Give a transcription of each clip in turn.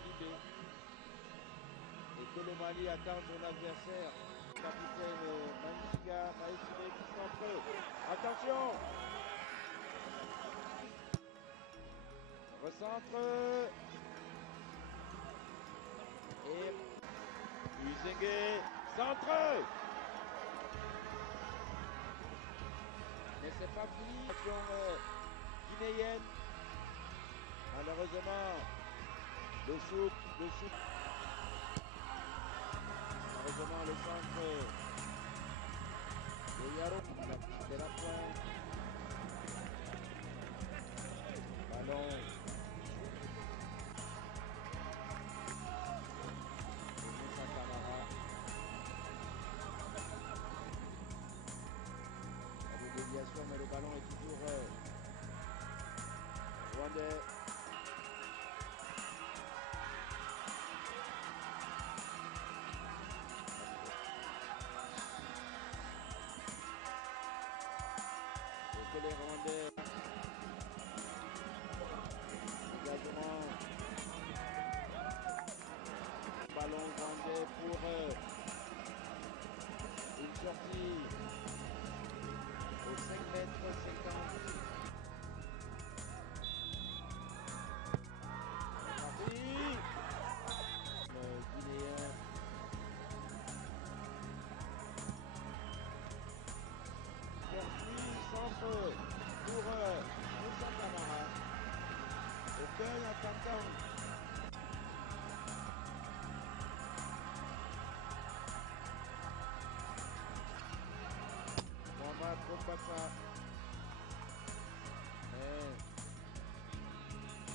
validé. Et que le Mali attend son adversaire. Le capitaine Maniga va essayer du centre. Attention! Recentre. Et Uzengue. Centre! Mais c'est pas fini. Action guinéenne. Malheureusement, le souk. Malheureusement, le centre de Yaro, de la pointe. Ballon. Moussa Camara. Il y a des déviations, mais le ballon est toujours rwandais. Que les Rwandais engagement ballon rwandais pour une sortie au 5 mètres 50. Parti le Guinéen Percy centre pour Moussa Camara. Aucun attaquant. Mohamed Kompassa.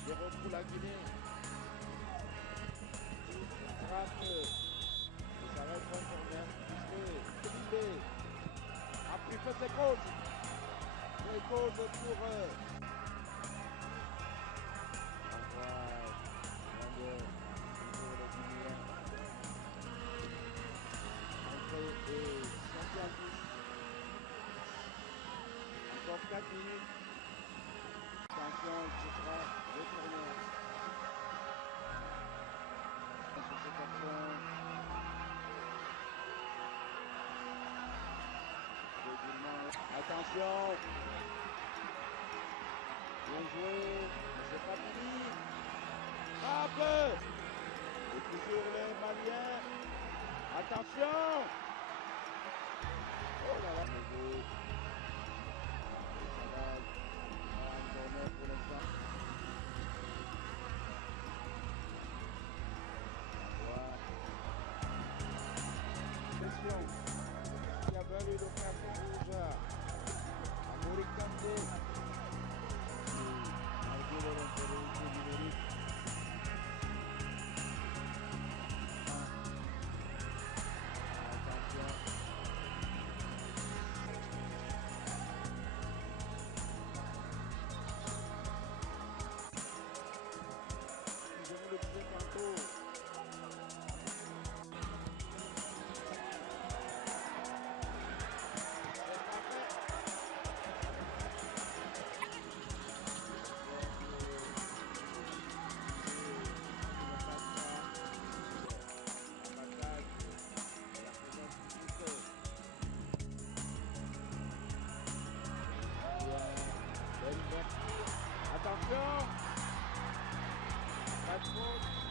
0 pour la Guinée. Une frappe. Et ça va être un corner puisque Trimbé a pris fait ses causes. Les causes pour le Guinéen. Entrée et sortie à 10. Encore 4 minutes. Attention, ce sera retourné. Sur cette action. Attention. Bien joué. Mais c'est pas fini. Frappe. Et toujours les Maliens. Attention. Oh là là. Pour l'instant. Question. Il y avait eu l'occasion rouge à Maurice Kanté. Malgré leur infériorité numérique. Attention. Je vous le disais tantôt. Attention! Pas de faute.